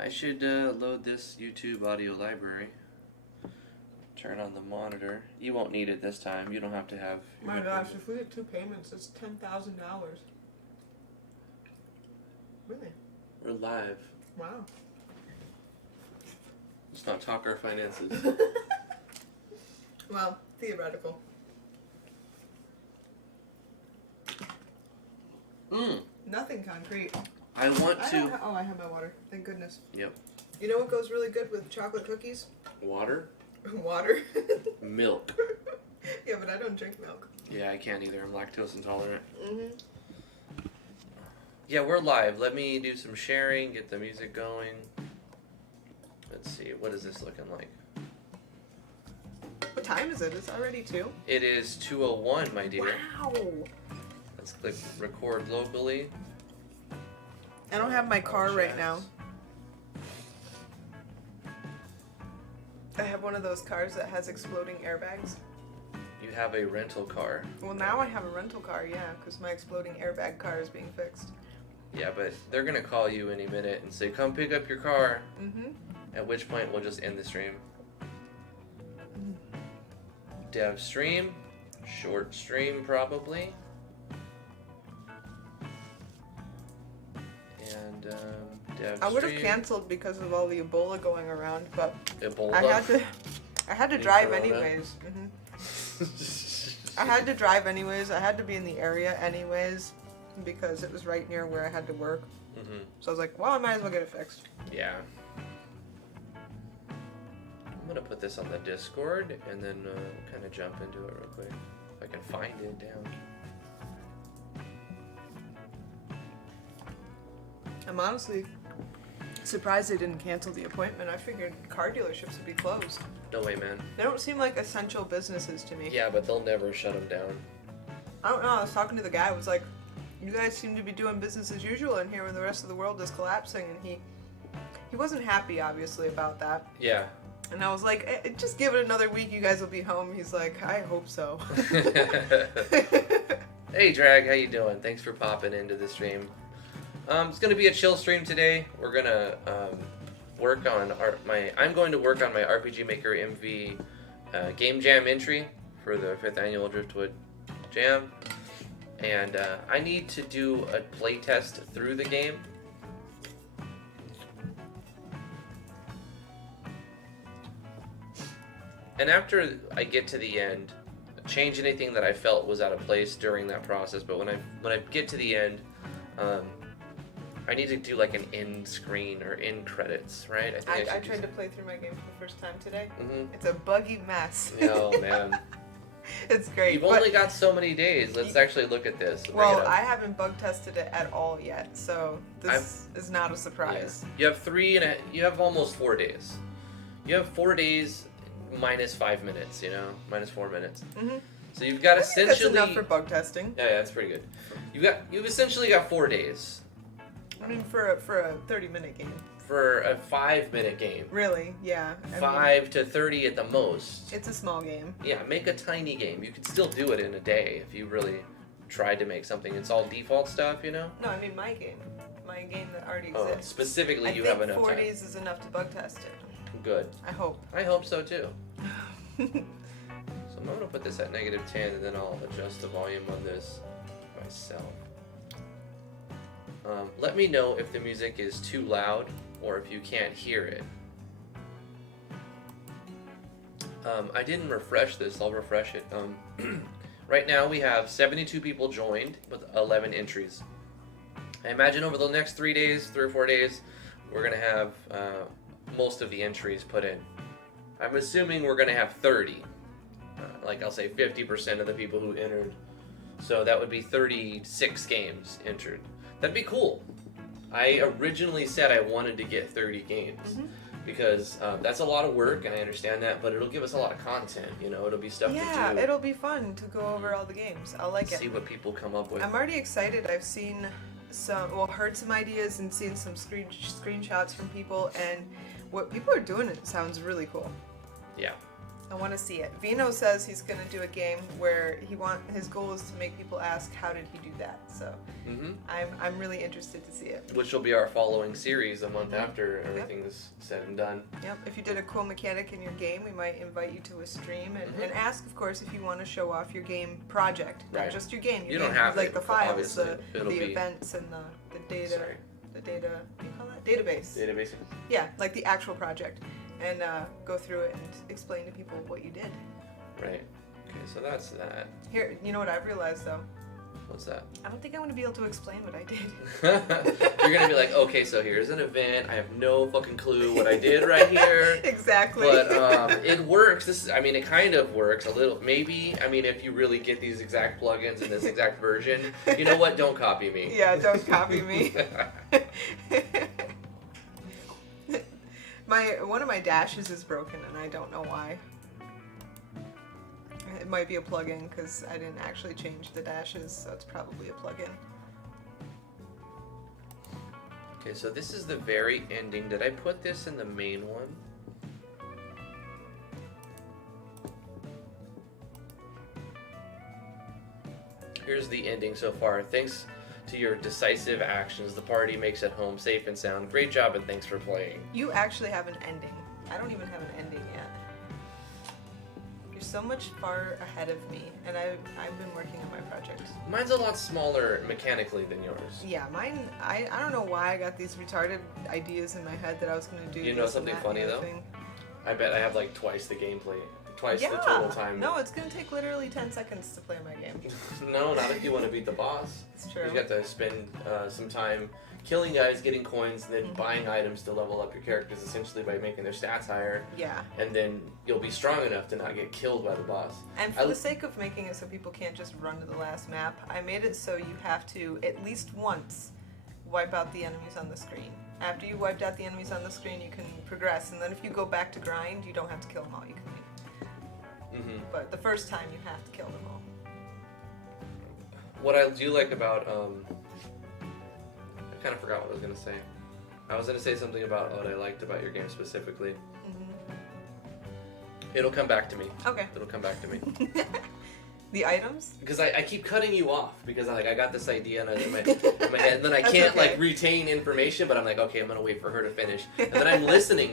I should load this YouTube audio library. Turn on the monitor. You won't need it this time. You don't have to have... My gosh, if we get 2 payments, it's $10,000. Really? We're live. Wow. Let's not talk our finances. Well, theoretical. Nothing concrete. I want to... I have my water. Thank goodness. Yep. You know what goes really good with chocolate cookies? Water? Water. Milk. Yeah, but I don't drink milk. Yeah, I can't either. I'm lactose intolerant. Mm-hmm. Yeah, we're live. Let me do some sharing, get the music going. Let's see. What is this looking like? What time is it? It's already 2? It is 2:01, my dear. Wow. Let's click record locally. I don't have my car right now. I have one of those cars that has exploding airbags. You have a rental car. Well, now I have a rental car, yeah, because my exploding airbag car is being fixed. Yeah, but they're going to call you any minute and say, come pick up your car. Mm-hmm. At which point, we'll just end the stream. Dev stream. Short stream, probably. And dev I would have stream. canceled because of all the Ebola going around, but Ebola. I had to drive Corona. anyways. Mm-hmm. I had to drive anyways. I had to be in the area anyways because it was right near where I had to work. Mm-hmm. So I was like, well, I might as well get it fixed. Yeah. I'm gonna put this on the Discord and then kind of jump into it real quick. If I can find it down. I'm honestly surprised they didn't cancel the appointment. I figured car dealerships would be closed. No way, man. They don't seem like essential businesses to me. Yeah, but they'll never shut them down. I don't know. I was talking to the guy. I was like, you guys seem to be doing business as usual in here when the rest of the world is collapsing. And he wasn't happy, obviously, about that. Yeah. And I was like, just give it another week. You guys will be home. He's like, I hope so. Hey, Drag. How you doing? Thanks for popping into the stream. It's gonna be a chill stream today. We're gonna work on I'm going to work on my RPG Maker MV game jam entry for the 5th annual Driftwood Jam, and I need to do a play test through the game. And after I get to the end, change anything that I felt was out of place during that process. But when I get to the end, I need to do like an end screen or end credits, right? I tried to play through my game for the first time today. Mm-hmm. It's a buggy mess. Oh, man. It's great. You've only got so many days. Let's actually look at this. Well, I haven't bug tested it at all yet, so this is not a surprise. Yeah. You have almost 4 days. You have 4 days minus 5 minutes, minus 4 minutes. Mm-hmm. So you've got essentially... that's enough for bug testing. Yeah, that's pretty good. You've essentially got 4 days. I mean, for a 30-minute game. For a 5-minute game. Really? Yeah. 5 to 30 at the most. It's a small game. Yeah, make a tiny game. You could still do it in a day if you really tried to make something. It's all default stuff, No, I mean my game. My game that already exists. Oh, specifically you have enough time. 4 days is enough to bug test it. Good. I hope. I hope so too. So I'm going to put this at -10 and then I'll adjust the volume on this myself. Let me know if the music is too loud or if you can't hear it. I didn't refresh this. I'll refresh it. Right now we have 72 people joined with 11 entries. I imagine over the next 3 days, 3 or 4 days, we're going to have most of the entries put in. I'm assuming we're going to have 30. Like I'll say 50% of the people who entered. So that would be 36 games entered. That'd be cool. I originally said I wanted to get 30 games because that's a lot of work, and I understand that, but it'll give us a lot of content, It'll be stuff to do. Yeah, it'll be fun to go over all the games. I'll like it. See what people come up with. I'm already excited. I've seen heard some ideas and seen some screenshots from people, and what people are doing, it sounds really cool. Yeah. I want to see it. Vino says he's going to do a game where his goal is to make people ask, how did he do that? So I'm really interested to see it. Which will be our following series a month after everything is said and done. Yep. If you did a cool mechanic in your game, we might invite you to a stream and ask, of course, if you want to show off your game project, not just your game. You don't have like to, the files, the be events, and the data. Sorry. The data. What do you call that? Database. Database. Yeah, like the actual project, and go through it and explain to people what you did. Right. Okay, so that's that. Here, you know what I've realized though? What's that? I don't think I'm going to be able to explain what I did. You're going to be like, okay, so here's an event. I have no fucking clue what I did right here. Exactly. But it works. It kind of works a little. Maybe, if you really get these exact plugins in this exact version, you know what? Don't copy me. Yeah, don't copy me. One of my dashes is broken, and I don't know why. It might be a plugin because I didn't actually change the dashes, so it's probably a plugin. Okay, so this is the very ending. Did I put this in the main one? Here's the ending so far. Thanks to your decisive actions, the party makes it home safe and sound. Great job, and thanks for playing. You actually have an ending. I don't even have an ending yet. You're so much far ahead of me, and I've been working on my project. Mine's a lot smaller mechanically than yours. Yeah, mine, I don't know why I got these retarded ideas in my head that I was going to do. You know something funny, though? I bet I have like twice the gameplay. Twice the total time. No, it's going to take literally 10 seconds to play my game. No, not if you want to beat the boss. It's true. You got to spend some time killing guys, getting coins, and then buying items to level up your characters essentially by making their stats higher. Yeah. And then you'll be strong enough to not get killed by the boss. And for the sake of making it so people can't just run to the last map, I made it so you have to, at least once, wipe out the enemies on the screen. After you wiped out the enemies on the screen, you can progress, and then if you go back to grind, you don't have to kill them all. You can leave. But the first time, you have to kill them all. What I do like about, I kind of forgot what I was going to say. I was going to say something about what I liked about your game specifically. It'll come back to me. Okay. It'll come back to me. The items? Because I keep cutting you off because I got this idea in my head, and then I can't retain information, but I'm like, okay, I'm gonna wait for her to finish, and then I'm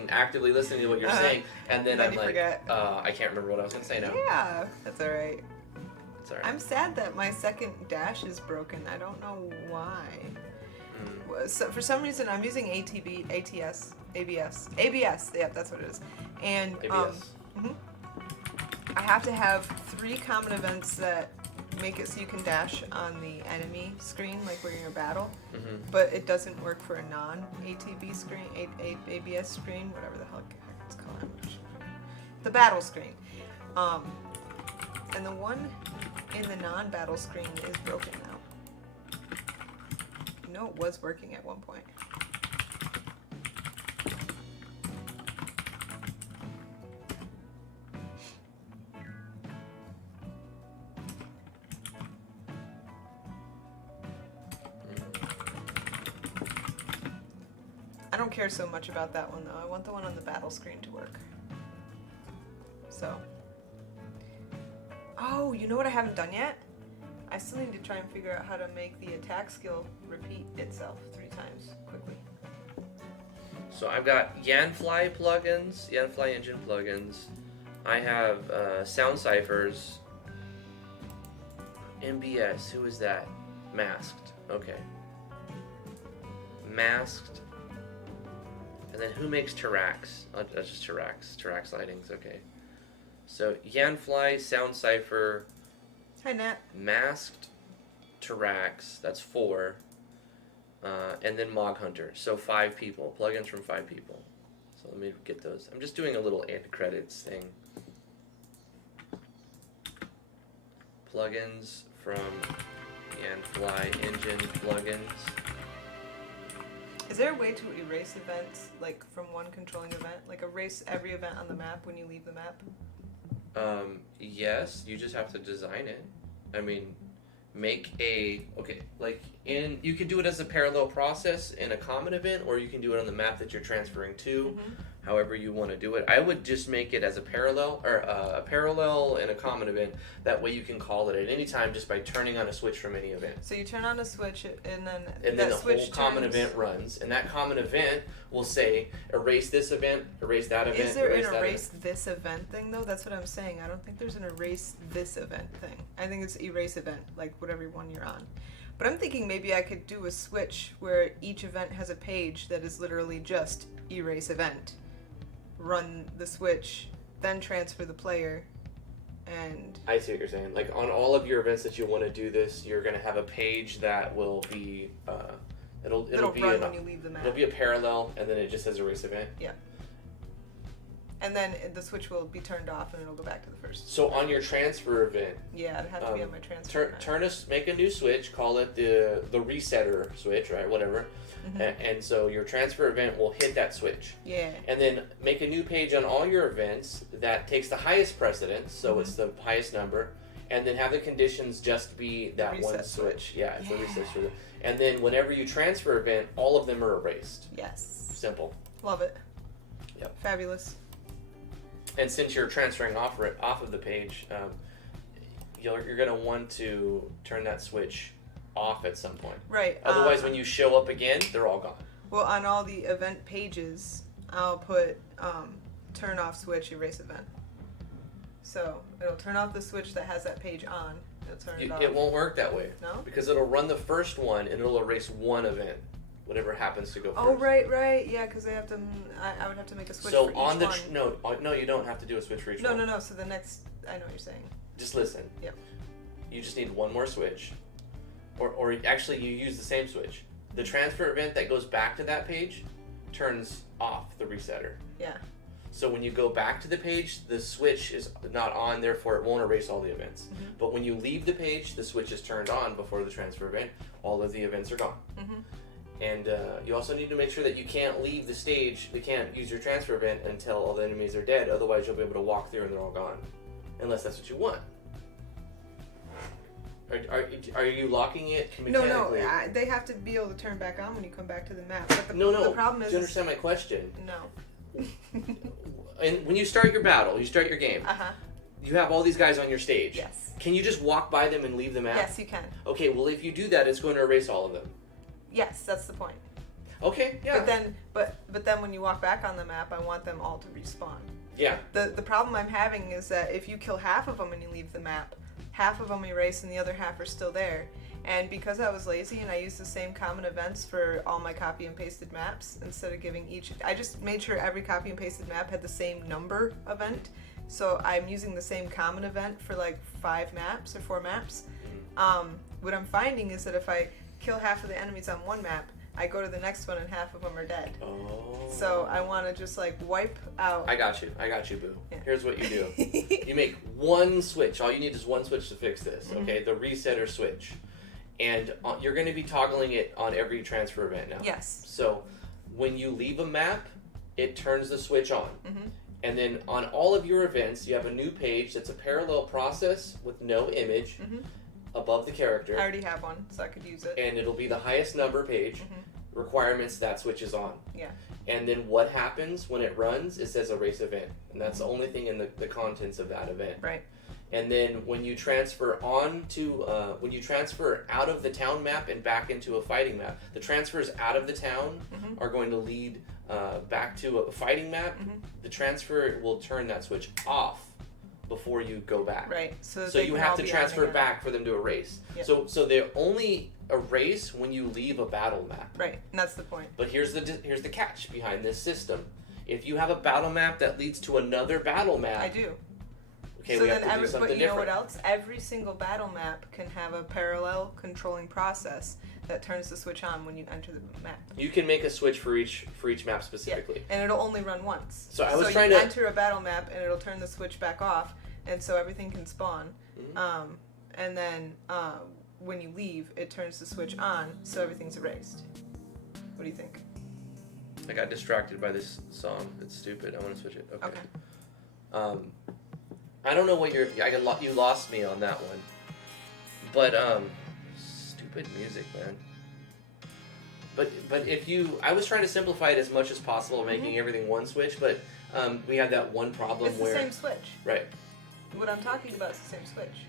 actively listening to what you're saying, and then I'm like, I can't remember what I was gonna say now. Yeah, that's all right. It's all right. I'm sad that my second dash is broken. I don't know why. So for some reason, I'm using ABS. Yeah, that's what it is. And ABS. I have to have 3 common events that make it so you can dash on the enemy screen, like where you're in a battle, but it doesn't work for a non-ATB screen, ABS screen, whatever the hell it's called. The battle screen. And the one in the non-battle screen is broken now. No, it was working at one point. I don't care so much about that one though. I want the one on the battle screen to work. So. Oh, you know what I haven't done yet? I still need to try and figure out how to make the attack skill repeat itself 3 times quickly. So I've got Yanfly plugins, Yanfly engine plugins. I have sound ciphers. MBS, who is that? Masked. Okay. Masked. And then who makes Tarax? Oh, that's just Tarax. Tarax lightings, okay. So Yanfly, Sound Cipher. Hi, Nat. Masked, Tarax, that's 4. And then Mog Hunter. So 5 people. Plugins from 5 people. So let me get those. I'm just doing a little end credits thing. Plugins from Yanfly engine plugins. Is there a way to erase events, like from one controlling event? Like erase every event on the map when you leave the map? Yes, you just have to design it. You can do it as a parallel process in a common event, or you can do it on the map that you're transferring to. however you want to do it. I would just make it as a parallel, or a parallel and a common event. That way you can call it at any time just by turning on a switch from any event. So you turn on a switch, and then The switch whole common turns- event runs, and that common event will say erase this event, erase that event. Is there erase an that erase event. this event thing though? That's what I'm saying. I don't think there's an erase this event thing. I think it's erase event, like whatever one you're on. But I'm thinking maybe I could do a switch where each event has a page that is literally just erase event. Run the switch, then transfer the player, and I see what you're saying. Like on all of your events that you want to do this, you're going to have a page that will be it'll be run when you leave the map. It'll be a parallel, and then it just says erase event. Yeah. And then the switch will be turned off, and it'll go back to the first. So on your transfer event, Yeah, it'd have to be on my transfer. make a new switch. Call it the resetter switch, right? Whatever. And so your transfer event will hit that switch. Yeah. And then make a new page on all your events that takes the highest precedence, so it's the highest number, and then have the conditions just be that reset one switch. switch. Yeah, it's the reset switch. And then whenever you transfer event, all of them are erased. Yes. Simple. Love it. Yep. Fabulous. And since you're transferring off of the page, you're going to want to turn that switch off at some point. Right. Otherwise, when you show up again, they're all gone. Well, on all the event pages, I'll put turn off switch erase event. So it'll turn off the switch that has that page on. It'll turn it off. It won't work that way. No? Because it'll run the first one and it'll erase one event, whatever happens to go first. Oh, right. Yeah, because they have to. I would have to make a switch So for each on the one. no, you don't have to do a switch for each one. No. So the next, I know what you're saying. Just listen. Yep. You just need one more switch, or actually you use the same switch. The transfer event that goes back to that page turns off the resetter. Yeah. So when you go back to the page, the switch is not on, therefore it won't erase all the events. Mm-hmm. But when you leave the page, the switch is turned on before the transfer event. All of the events are gone. Mm-hmm. And you also need to make sure that you can't leave the stage, you can't use your transfer event until all the enemies are dead. Otherwise, you'll be able to walk through and they're all gone. Unless that's what you want. Are you locking it mechanically? No. They have to be able to turn back on when you come back to the map. But No. The problem is. Do you understand my question? No. And when you start your battle, you start your game, you have all these guys on your stage. Yes. Can you just walk by them and leave the map? Yes, you can. Okay, well if you do that, it's going to erase all of them. Yes, that's the point. Okay, yeah. But then when you walk back on the map, I want them all to respawn. Yeah. The problem I'm having is that if you kill half of them and you leave the map, half of them erase and the other half are still there. And because I was lazy and I used the same common events for all my copy and pasted maps, instead of giving each, I just made sure every copy and pasted map had the same number event. So I'm using the same common event for like 5 maps or 4 maps. What I'm finding is that if I kill half of the enemies on one map, I go to the next one and half of them are dead. Oh. So I want to just like wipe out. I got you, boo. Yeah. Here's what you do. You make one switch. All you need is one switch to fix this, okay? The resetter switch. And you're going to be toggling it on every transfer event now. Yes. So when you leave a map, it turns the switch on. And then on all of your events, you have a new page that's a parallel process with no image above the character. I already have one, so I could use it. And it'll be the highest number page. Requirements, that switch is on. Yeah. And then what happens when it runs, it says erase event. And that's the only thing in the contents of that event. Right. And then when you transfer when you transfer out of the town map and back into a fighting map, the transfers out of the town are going to lead back to a fighting map. The transfer will turn that switch off before you go back. Right. So you have to transfer back for them to erase. Yep. So they only erase when you leave a battle map. Right. And that's the point. But here's the catch behind this system. If you have a battle map that leads to another battle map, I do. Okay, So we have then to do something but you know different. what else? Every single battle map can have a parallel controlling process that turns the switch on when you enter the map. You can make a switch for each map specifically. Yeah. And it'll only run once. So I was you trying to enter a battle map and it'll turn the switch back off, and so everything can spawn. And then when you leave, it turns the switch on, so everything's erased. What do you think? I got distracted by this song. It's stupid. I want to switch it. Okay. I don't know what you lost me on that one. But stupid music, man. But if you, I was trying to simplify it as much as possible, making everything one switch. But we have that one problem It's where the same switch. right. What I'm talking about is the same switch.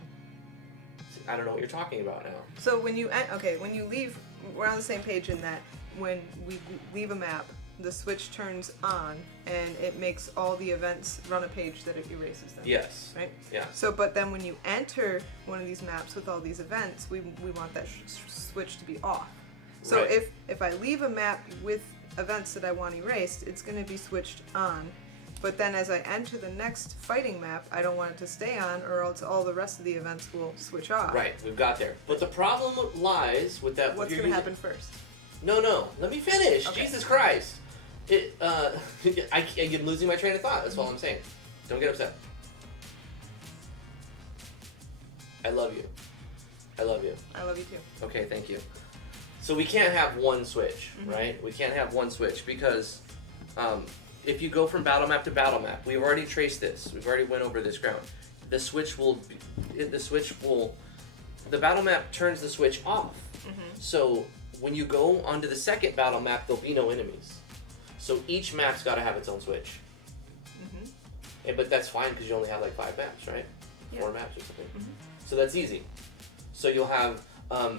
I don't know what you're talking about now. So when you when you leave, we're on the same page in that when we leave a map, the switch turns on and it makes all the events run a page that it erases them. Yes. Right? Yeah. So, but then when you enter one of these maps with all these events, we want that switch to be off. So Right. if I leave a map with events that I want erased, it's going to be switched on. But then as I enter the next fighting map, I don't want it to stay on, or else all the rest of the events will switch off. Right, we've got there. But the problem lies with that. What's going to happen first? No. Let me finish. Okay. Jesus Christ. I'm losing my train of thought. That's all I'm saying. Don't get upset. I love you. I love you. I love you too. Okay, thank you. So we can't have one switch, right? We can't have one switch because if you go from battle map to battle map, we've already traced this. We've already went over this ground. The battle map turns the switch off. So when you go onto the second battle map, there'll be no enemies. So each map's got to have its own switch. But that's fine because you only have like 5 maps, right? Yeah. 4 maps or something. So that's easy. So you'll have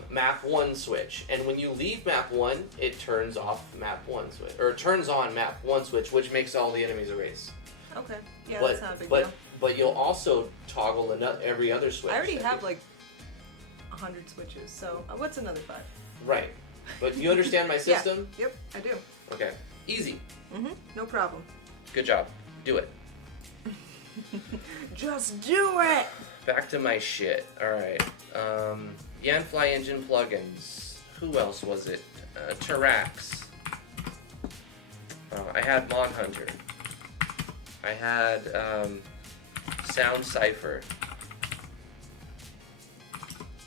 map 1 switch, and when you leave map 1, it turns off map 1 switch, or it turns on map 1 switch, which makes all the enemies erase. Okay. Yeah, that's not a big deal. But you'll also toggle every other switch. I already have like 100 switches, so what's another 5? Right. But you understand my system? Yeah. Yep, I do. Okay. Easy. No problem. Good job. Do it. Just do it! Back to my shit. Alright. Yanfly engine plugins. Who else was it? Tarax. I had Mod Hunter. I had Sound Cipher.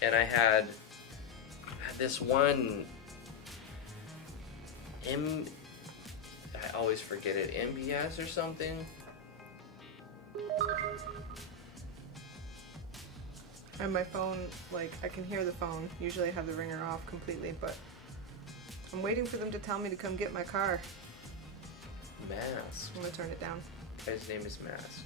And I had this one I always forget it. MBS or something? And my phone, like, I can hear the phone. Usually I have the ringer off completely, but I'm waiting for them to tell me to come get my car. Masked. I'm gonna turn it down. His name is Masked.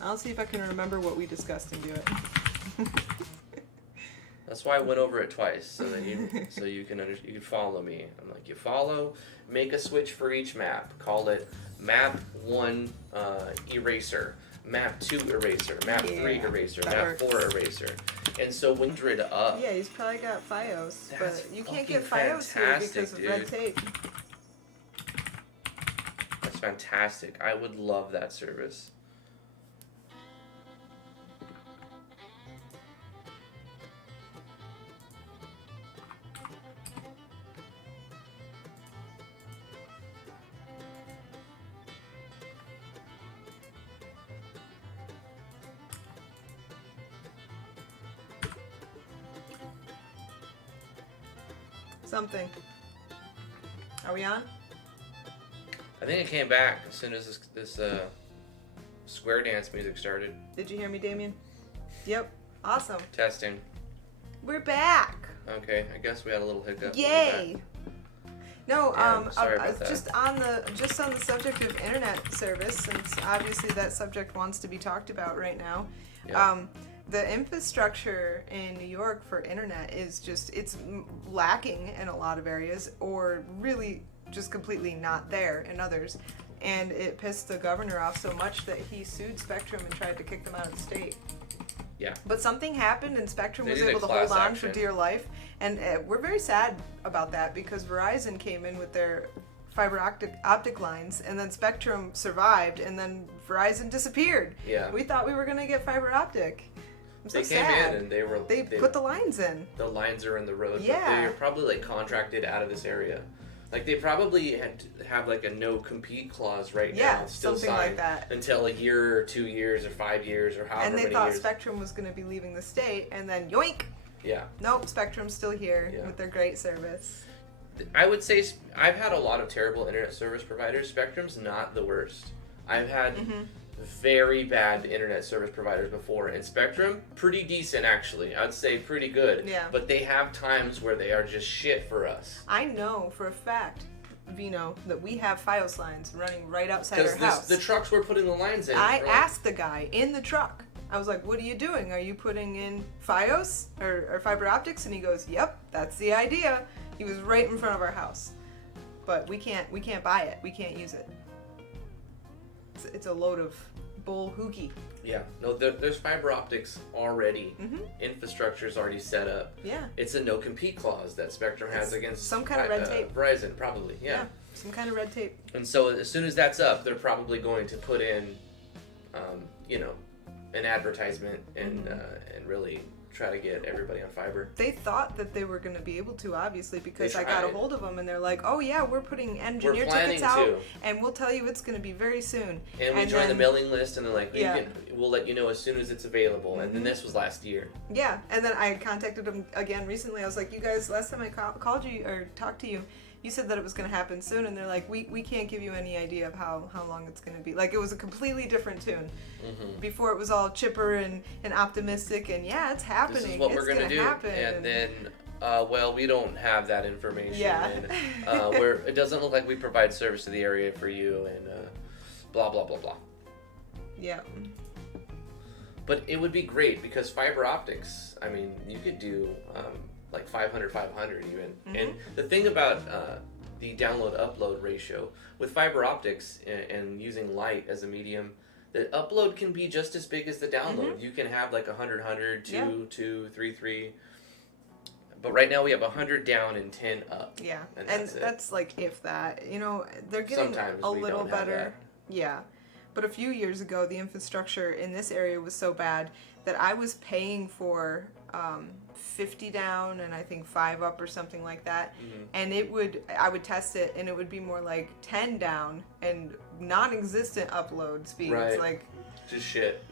I'll see if I can remember what we discussed and do it. That's why I went over it twice, so that you can follow me. I'm like, you follow, make a switch for each map. Call it map 1 eraser, map 2 eraser, map 3 eraser, map 4 eraser. And so when you it up. Yeah, he's probably got FiOS, That's but you can't fucking get FiOS here because fantastic, of red tape. That's fantastic. I would love that service. Something. Are we on? I think it came back as soon as this square dance music started. Did you hear me, Damien? Yep. Awesome. Testing. We're back. Okay, I guess we had a little hiccup. Yay. No, Yeah, sorry about that. just on the subject of internet service, since obviously that subject wants to be talked about right now. Yeah. The infrastructure in New York for internet is it's lacking in a lot of areas, or really just completely not there in others. And it pissed the governor off so much that he sued Spectrum and tried to kick them out of the state. Yeah. But something happened and Spectrum They was did a able to hold class on action. for dear life. And we're very sad about that because Verizon came in with their fiber optic lines, and then Spectrum survived, and then Verizon disappeared. Yeah. We thought we were going to get fiber optic. I'm so They came sad. in and they put the lines in. The lines are in the road. Yeah. But they're probably like contracted out of this area. Like they probably had to have like a no compete clause right now. Yeah, Still something signed like that. until a year or 2 years or 5 years or however And they many thought years. Spectrum was going to be leaving the state, and then yoink! Yeah. Nope, Spectrum's still here Yeah. with their great service. I would say I've had a lot of terrible internet service providers. Spectrum's not the worst. I've had very bad internet service providers before, and Spectrum, pretty decent actually. I'd say pretty good. Yeah. But they have times where they are just shit for us. I know for a fact, Vino, that we have FiOS lines running right outside our house. Because the trucks we're putting the lines in. I asked the guy in the truck. I was like, "What are you doing? Are you putting in FiOS or fiber optics?" And he goes, "Yep, that's the idea." He was right in front of our house, but we can't buy it. We can't use it. It's a load of bull hooky. Yeah, no, there's fiber optics already. Mm-hmm. Infrastructure's already set up. Yeah. It's a no compete clause that Spectrum has against some kind of red tape. Verizon, probably. Yeah. Some kind of red tape. And so as soon as that's up, they're probably going to put in, an advertisement and really try to get everybody on fiber. They thought that they were going to be able to, obviously, because They I got a tried. hold of them and they're like, "Oh yeah, we're putting engineer We're planning tickets out, to. and we'll tell you it's going to be very soon." And we joined the then- mailing list, and they're like, Yeah. we'll let you know as soon as it's available. And then this was last year. Yeah, and then I contacted them again recently. I was like, "You guys, last time I called you or talked to you, you said that it was going to happen soon." And they're like, we can't give you any idea of how long it's going to be. Like, it was a completely different tune. Mm-hmm. Before it was all chipper and optimistic and, yeah, it's happening. This is what it's we're gonna do. happen. And then, well, we don't have that information. Yeah. And, it doesn't look like we provide service to the area for you, and blah, blah, blah, blah. Yeah. But it would be great because fiber optics, I mean, you could do like 500 even. Mm-hmm. And the thing about the download upload ratio with fiber optics and using light as a medium, the upload can be just as big as the download. Mm-hmm. You can have like 100, 2, Yeah. 2, 3, 3. But right now we have 100 down and 10 up. Yeah. And And that's it. that's like, if that. You know, they're getting Sometimes a we little don't have better. that. Yeah. But a few years ago, the infrastructure in this area was so bad that I was paying for 50 down and I think 5 up or something like that. Mm-hmm. And I would test it and it would be more like 10 down and non-existent upload speeds. Right. Like, Just shit.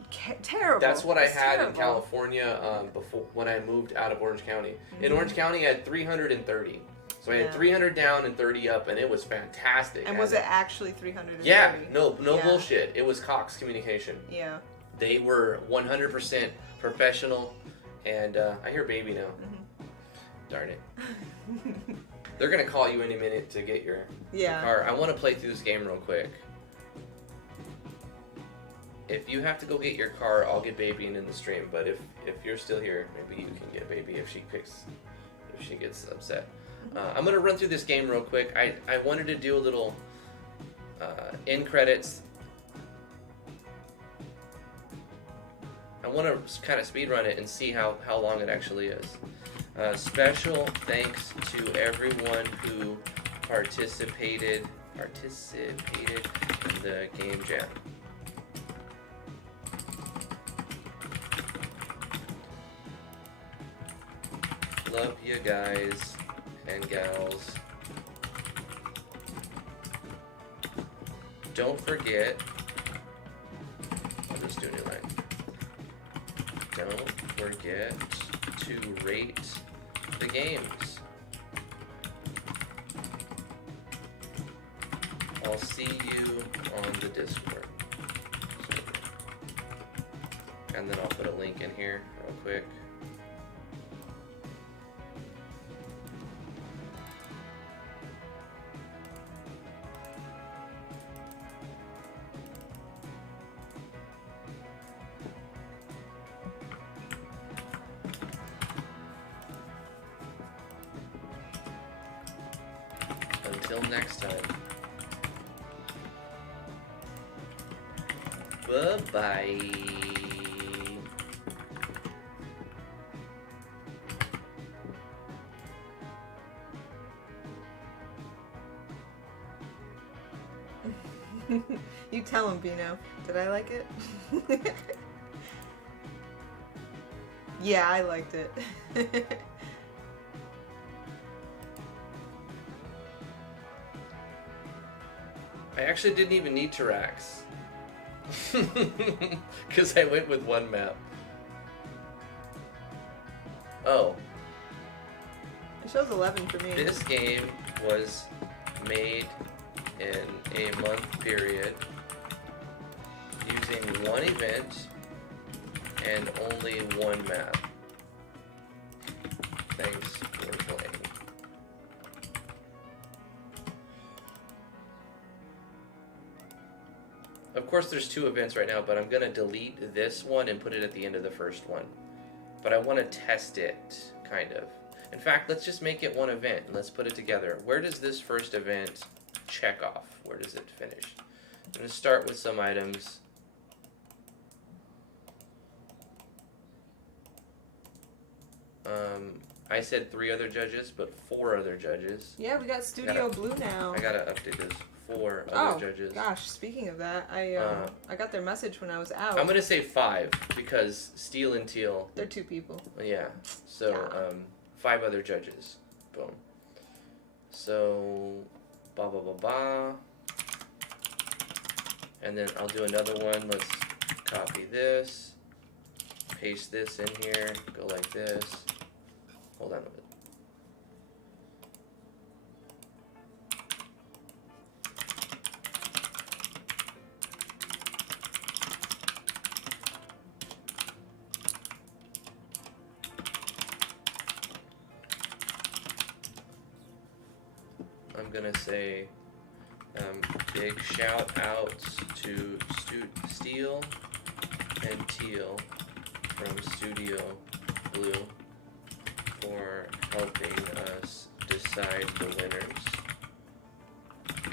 terrible. That's what I It's had terrible. in California before when I moved out of Orange County. In Mhm. Orange County, I had 330. So I had Yeah. 300 down and 30 up, and it was fantastic. And was it actually 330? Yeah, no Yeah. bullshit. It was Cox Communication. Yeah. They were 100% professional, and I hear baby now. Mm-hmm. Darn it. They're gonna call you any minute to get your Yeah. car. I want to play through this game real quick. If you have to go get your car, I'll get baby in the stream. But if you're still here, maybe you can get baby if she gets upset. I'm gonna run through this game real quick. I wanted to do a little end credits. I want to kind of speed run it and see how long it actually is. Special thanks to everyone who participated in the game jam. Love you guys and gals. Don't forget, I'll just do a new line. Don't forget to rate the games. I'll see you on the Discord server. And then I'll put a link in here real quick. Until next time. Bye-bye. You tell him, Bino. Did I like it? Yeah, I liked it. I actually didn't even need Tirax. Because I went with one map. Oh, It shows 11 for me. this game was made in a month period. You using one event and only one map. Thanks for playing. Of course there's 2 events right now, but I'm gonna delete this one and put it at the end of the first one. But I want to test it, kind of. In fact, let's just make it one event and let's put it together. Where does this first event check off? Where does it finish? I'm gonna start with some items. I said 3 other judges, but 4 other judges. Yeah, we got Studio Blue now. I gotta update this. 4 other judges. Gosh, speaking of that, I got their message when I was out. I'm gonna say 5 because Steel and Teal. They're 2 people. Yeah. So 5 other judges. Boom. So ba ba ba ba. And then I'll do another one. Let's copy this. Paste this in here. Go like this. Hold on a minute. I'm gonna say big shout outs to Steel and Teal from Studio Blue for helping us decide the winners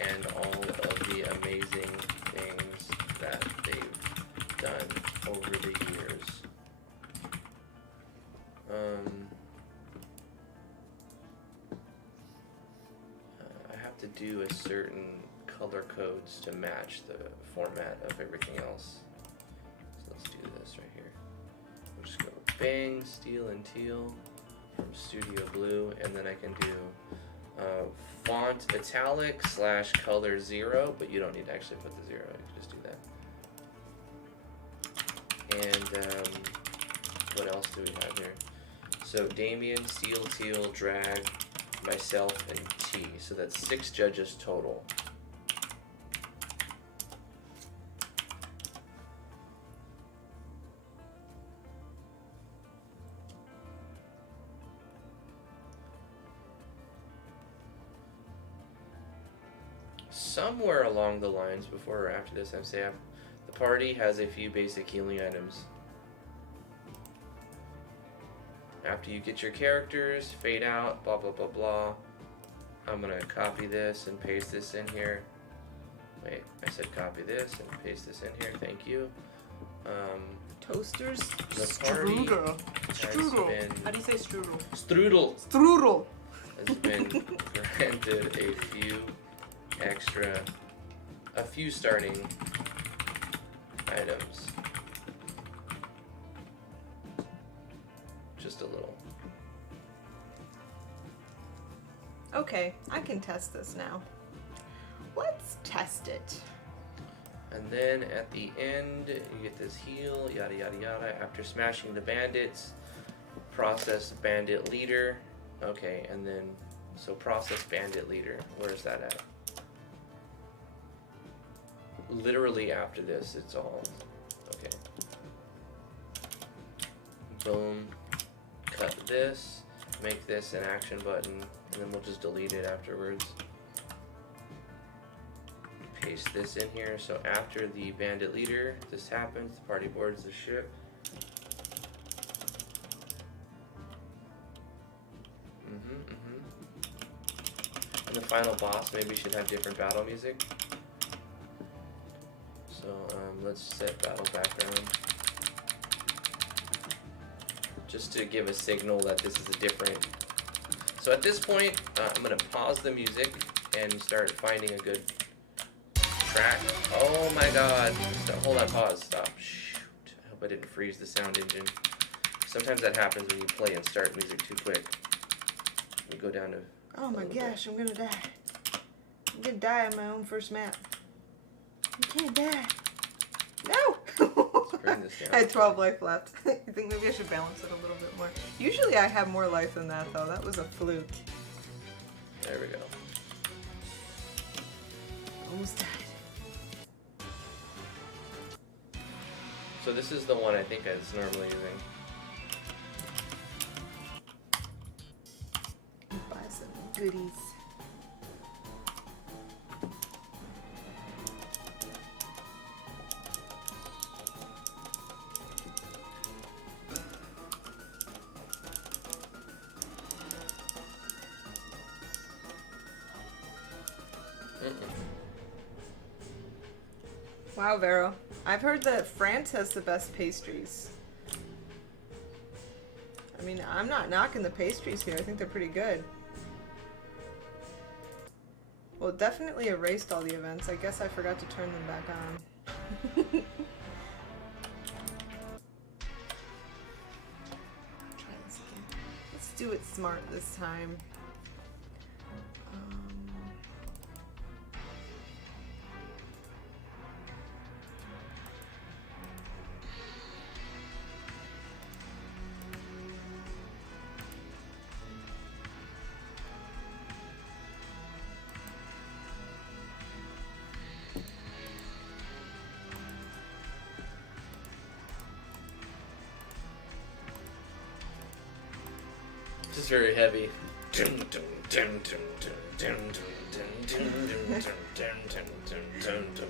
and all of the amazing things that they've done over the years. I have to do a certain color codes to match the format of everything else. So let's do this right here. We'll just go bang, Steel and Teal from Studio Blue, and then I can do font italic / color 0, but you don't need to actually put the 0, you can just do that. And what else do we have here? So Damien, Steel, Teal, Drag, myself, and T. So that's 6 judges total. Somewhere along the lines, before or after this, I'm saying the party has a few basic healing items. After you get your characters, fade out, blah blah blah blah. I'm gonna copy this and paste this in here. Wait, I said copy this and paste this in here. Thank you. Toasters. The party Strudel. has been How do you say strudel? strudel Strudel. has been granted a few starting items. Just a little. Okay, I can test this now. Let's test it. And then at the end, you get this heal, yada yada yada. After smashing the bandits, process bandit leader. Okay, and then, so process bandit leader. Where's that at? Literally after this, it's all, okay. Boom. Cut this, make this an action button, and then we'll just delete it afterwards. Paste this in here, so after the bandit leader, this happens, the party boards the ship. And the final boss maybe should have different battle music. So let's set battle background. Just to give a signal that this is a different. So at this point, I'm gonna pause the music and start finding a good track. Oh my god. Stop. Hold on, pause, stop. Shoot. I hope I didn't freeze the sound engine. Sometimes that happens when you play and start music too quick. We go down to. Oh my gosh, I'm gonna die. I'm gonna die on my own first map. You can't die. No! Bring this down. I had 12 life left. I think maybe I should balance it a little bit more. Usually I have more life than that though. That was a fluke. There we go. Almost died. So this is the one I think it's normally using. Buy some goodies. Wow, Vero. I've heard that France has the best pastries. I mean, I'm not knocking the pastries here. I think they're pretty good. Well, it definitely erased all the events. I guess I forgot to turn them back on. Try this again. Let's do it smart this time. This is very heavy.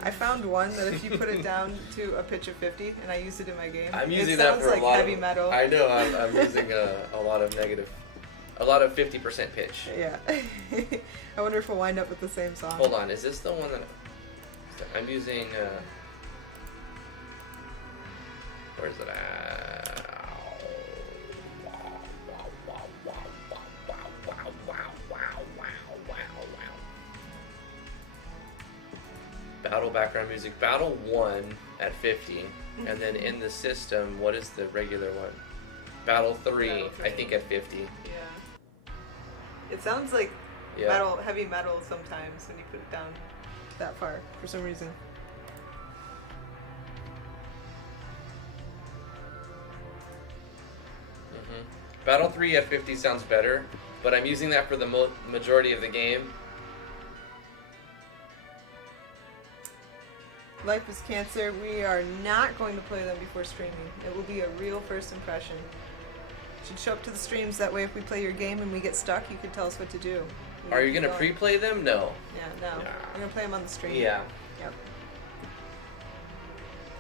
I found one that if you put it down to a pitch of 50, and I use it in my game, I'm using it that sounds for like a lot heavy of metal. I know. I'm using a lot of negative, a lot of 50% pitch. Yeah. I wonder if we'll wind up with the same song. Hold on, is this the one that I'm using? Where is it at? Battle background music. Battle 1 at 50, and then in the system, what is the regular one? Battle 3, Battle 3. I think at 50. Yeah. It sounds like Yeah. heavy metal sometimes when you put it down that far for some reason. Battle 3 at 50 sounds better, but I'm using that for the majority of the game. Life is Cancer. We are not going to play them before streaming. It will be a real first impression. You should show up to the streams. That way if we play your game and we get stuck, you can tell us what to do. Are you going to pre-play them? No. Yeah, no. Nah. We're going to play them on the stream. Yeah. Yep.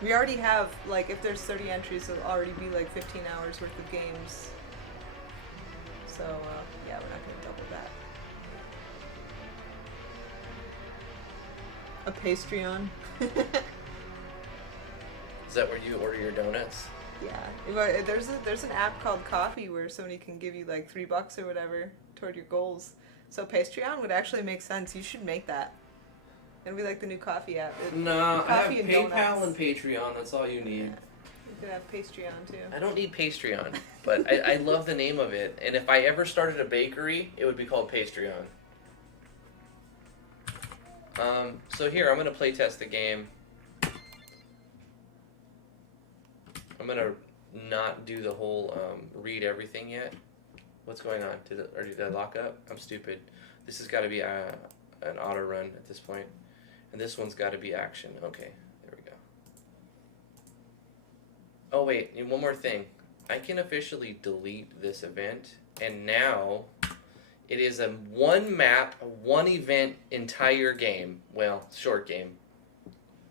We already have, like, if there's 30 entries, it'll already be like 15 hours worth of games. So, yeah, we're not going to double that. A Patreon. Is that where you order your donuts? Yeah. There's an app called Coffee where somebody can give you like $3 or whatever toward your goals. So Patreon would actually make sense. You should make that. It'll be like the new coffee app. No, I have Coffee and PayPal donuts. and Patreon. That's all you need. Yeah. You could have Patreon too. I don't need Patreon, but I love the name of it. And if I ever started a bakery, it would be called Patreon. So here, I'm going to play test the game. I'm going to not do the whole read everything yet. What's going on? Did I lock up? I'm stupid. This has got to be an auto run at this point. And this one's got to be action. Okay, there we go. Oh wait, and one more thing. I can officially delete this event, and now it is a one map, one event entire game. Well, short game.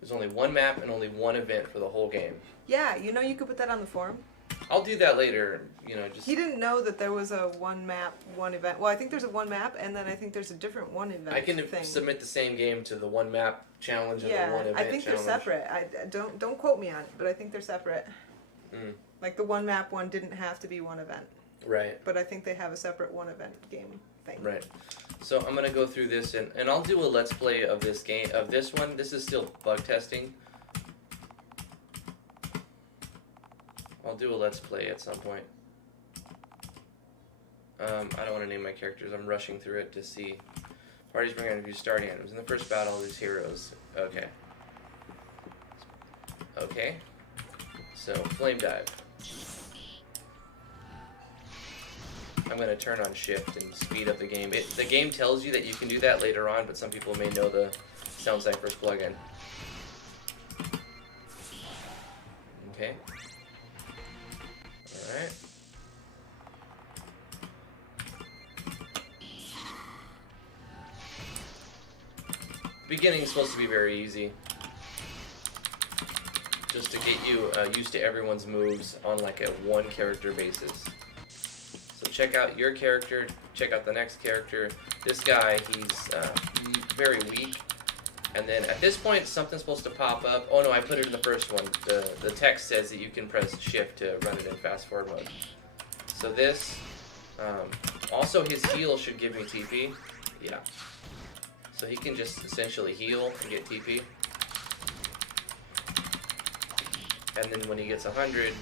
There's only one map and only one event for the whole game. Yeah, you know you could put that on the forum. I'll do that later, just... He didn't know that there was a one map, one event. Well, I think there's a one map, and then I think there's a different one event I can thing. submit the same game to the one map challenge and the one event I think challenge. they're separate. I don't quote me on it, but I think they're separate. Mm. Like the one map one didn't have to be one event, Right. but I think they have a separate one event game thing. Right. So I'm gonna go through this and I'll do a let's play of this game this one. This is still bug testing. I'll do a let's play at some point. I don't want to name my characters. I'm rushing through it to see. Parties bring on starting items. In the first battle, there's heroes. Okay. Okay. So flame dive. I'm going to turn on shift and speed up the game. The game tells you that you can do that later on, but some people may know the Sound Cyphers plugin. Okay. Alright. Beginning is supposed to be very easy. Just to get you used to everyone's moves on like a one character basis. So check out your character, check out the next character. This guy, he's very weak. And then at this point, something's supposed to pop up. Oh no, I put it in the first one. The text says that you can press shift to run it in fast forward mode. So this, also his heal should give me TP. Yeah. So he can just essentially heal and get TP. And then when he gets 100,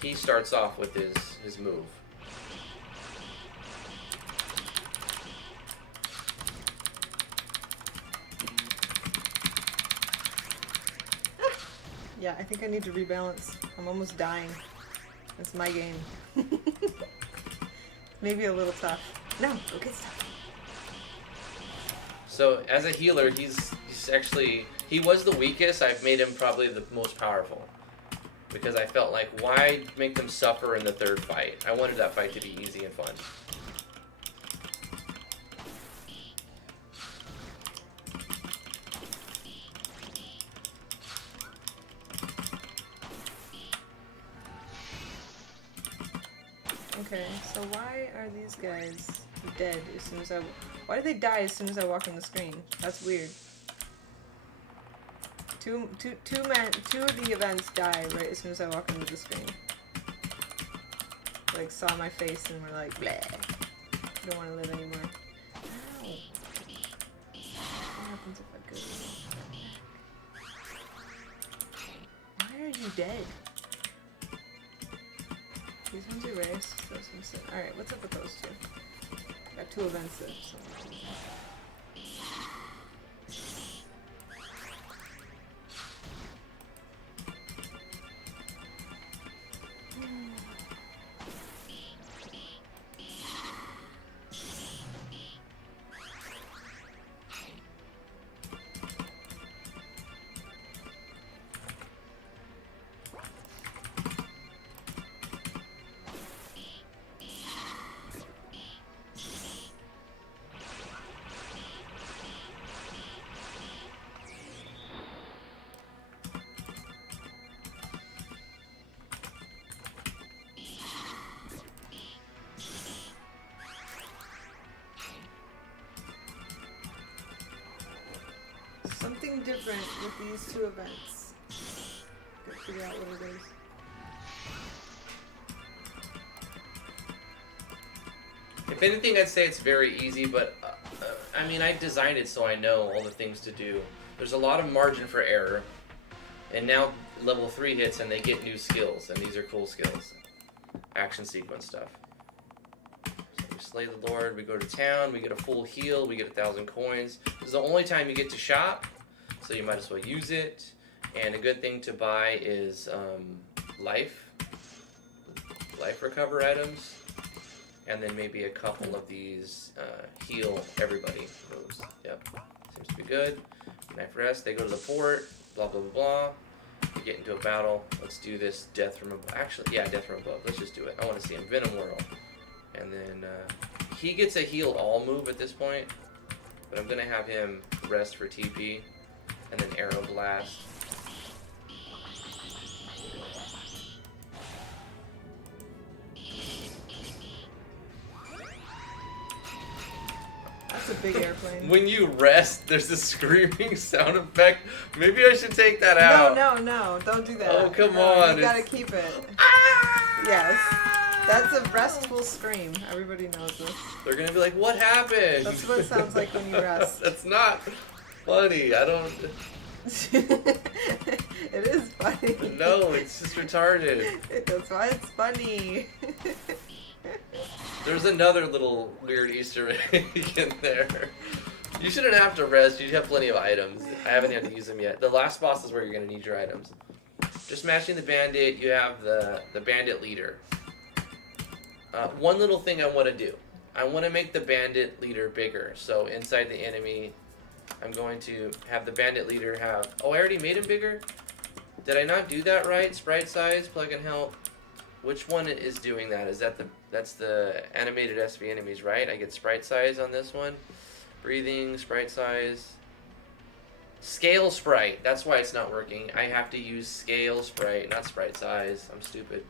he starts off with his move. Yeah, I think I need to rebalance. I'm almost dying. It's my game. Maybe a little tough. No, okay, stop. So as a healer, he's actually, he was the weakest. I've made him probably the most powerful. Because I felt like, why make them suffer in the third fight? I wanted that fight to be easy and fun. Okay, so why are these guys dead as soon as I... Why do they die as soon as I walk on the screen? That's weird. Two of the events die right as soon as I walk into the screen. Like, saw my face and were like, bleh. Don't want to live anymore. Ow. What happens if I go? Why are you dead? These ones erased, those ones sit. Alright, what's up with those two? Got two events there. So. Something different with these two events. Gotta figure out what it is. If anything, I'd say it's very easy, but I mean, I designed it so I know all the things to do. There's a lot of margin for error, and now level 3 hits and they get new skills, and these are cool skills. Action sequence stuff. So we slay the Lord, we go to town, we get a full heal, we get 1,000 coins. This is the only time you get to shop, so you might as well use it. And a good thing to buy is life recover items. And then maybe a couple of these heal everybody moves. Yep, seems to be good. Knife rest, they go to the fort, blah, blah, blah, blah. We get into a battle. Let's do this death from above. Actually, yeah, death from above. Let's just do it. I want to see him. Venom Whirl. And then he gets a heal all move at this point. But I'm going to have him rest for TP. And then Arrow Blast. That's a big airplane. When you rest, there's a screaming sound effect. Maybe I should take that out. No, don't do that. Oh, come on. You gotta keep it. Ah! Yes. That's a restful scream. Everybody knows this. They're gonna be like, what happened? That's what it sounds like when you rest. That's not funny. I don't... It is funny. No, it's just retarded. That's why it's funny. There's another little weird Easter egg in there. You shouldn't have to rest. You have plenty of items. I haven't had to use them yet. The last boss is where you're going to need your items. Just matching the bandit, you have the bandit leader. One little thing I want to do. I want to make the bandit leader bigger. So inside the enemy, I'm going to have the bandit leader have... Oh, I already made him bigger? Did I not do that right? Sprite size, plug and help. Which one is doing that? Is that that's the animated SV enemies, right? I get sprite size on this one. Breathing, sprite size. Scale sprite. That's why it's not working. I have to use scale sprite, not sprite size. I'm stupid.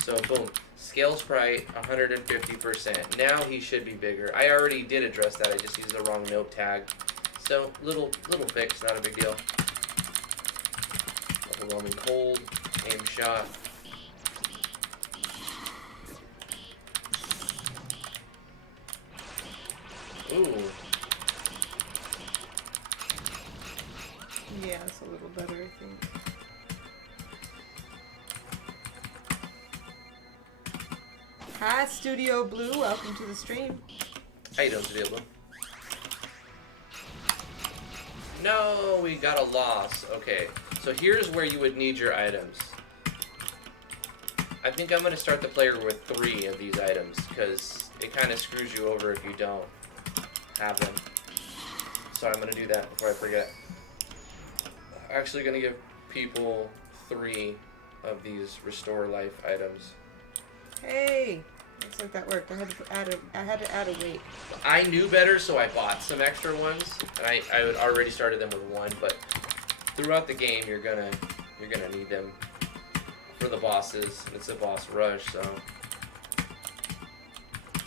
So boom. Scale sprite, 150%. Now he should be bigger. I already did address that. I just used the wrong note tag. So little fix, not a big deal. Overwhelming cold, aim shot. Ooh. Yeah, it's a little better, I think. Hi, Studio Blue. Welcome to the stream. How you doing, Studio Blue? No, we got a loss. Okay, so here's where you would need your items. I think I'm going to start the player with 3 of these items, because it kind of screws you over if you don't have them. So I'm going to do that before I forget. Actually going to give people 3 of these restore life items. Hey, looks like that worked. I had to add a weight. I knew better, so I bought some extra ones, and I had already started them with 1. But throughout the game, you're gonna need them for the bosses. It's a boss rush, so.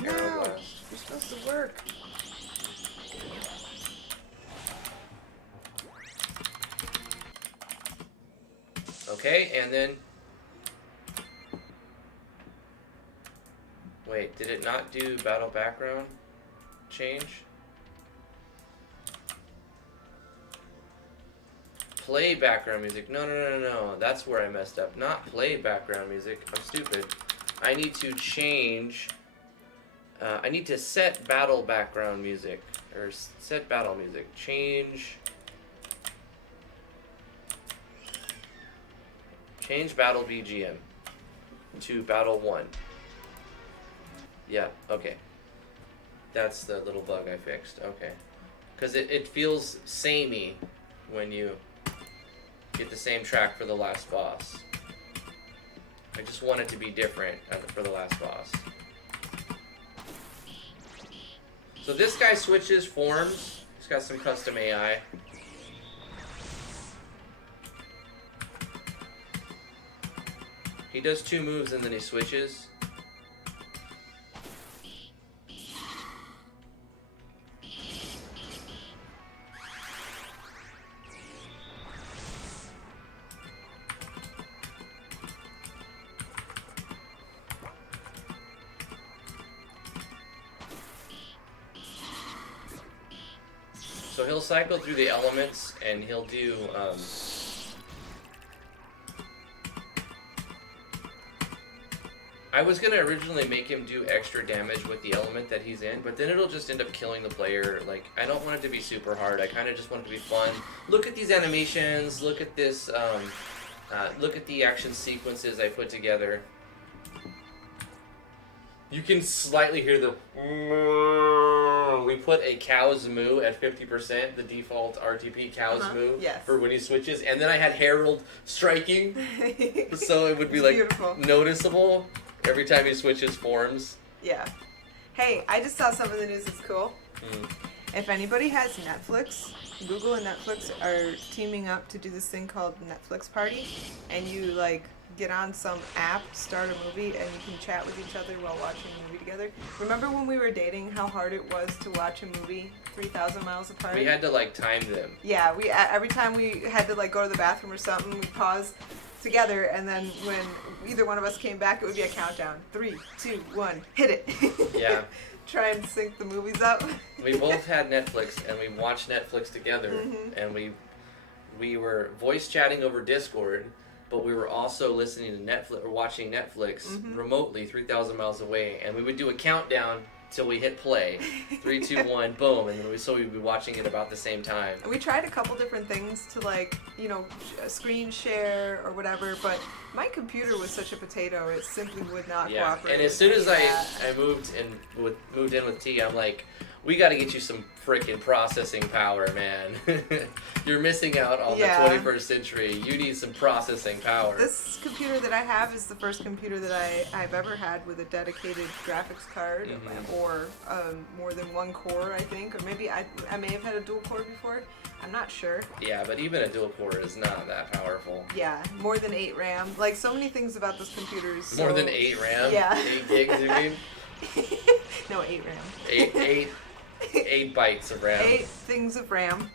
No, you're supposed to work. Okay, and then. Wait, did it not do battle background change? Play background music. No. That's where I messed up. Not play background music. I'm stupid. I need to change. I need to set battle background music. Or set battle music. Change. Change battle BGM to battle 1. Yeah, okay. That's the little bug I fixed. Okay. Because it feels samey when you get the same track for the last boss. I just want it to be different for the last boss. So this guy switches forms. He's got some custom AI. He does 2 moves and then he switches. So he'll cycle through the elements and he'll do I was gonna originally make him do extra damage with the element that he's in, but then it'll just end up killing the player. Like, I don't want it to be super hard. I kind of just want it to be fun. Look at these animations. Look at this. Look at the action sequences I put together. You can slightly hear the. We put a cow's moo at 50%, the default RTP cow's moo for when he switches, and then I had Herald striking, so it would be like beautiful. Noticeable every time he switches forms. Yeah. Hey, I just saw some of the news that's cool. If anybody has Netflix, Google and Netflix are teaming up to do this thing called Netflix Party, and you like get on some app, start a movie, and you can chat with each other while watching a movie together. Remember when we were dating, how hard it was to watch a movie 3,000 miles apart? We had to like time them. Yeah, we every time we had to like go to the bathroom or something, we'd pause together, and then when either one of us came back, it would be a countdown. 3, 2, 1, hit it. Yeah. Try and sync the movies up. We both had Netflix, and we watched Netflix together, and we were voice chatting over Discord, but we were also listening to Netflix or watching Netflix remotely 3,000 miles away, and we would do a countdown till we hit play. 3, 2, 1, boom, and then we'd be watching it about the same time. We tried a couple different things to like, screen share or whatever, but my computer was such a potato, it simply would not cooperate. And as soon as I moved in with T, I'm like, We got to get you some freaking processing power, man. You're missing out on Yeah. the 21st century. You need some processing power. This computer that I have is the first computer that I've ever had with a dedicated graphics card, or more than one core, I think, or maybe I may have had a dual core before. I'm not sure. Yeah, but even a dual core is not that powerful. Yeah, more than 8 RAM. Like, so many things about this computer is More than 8 RAM? Yeah. 8 gigs, you mean? No, 8 RAM. 8 bytes of RAM. 8 things of RAM.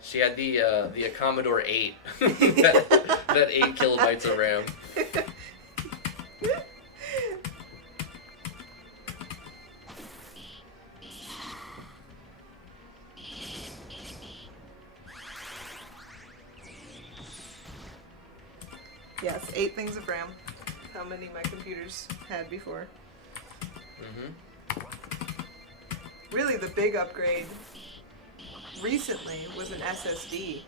She had the Commodore 8. that 8 kilobytes of RAM. Yes, 8 things of RAM. How many my computers had before. Really, the big upgrade recently was an SSD.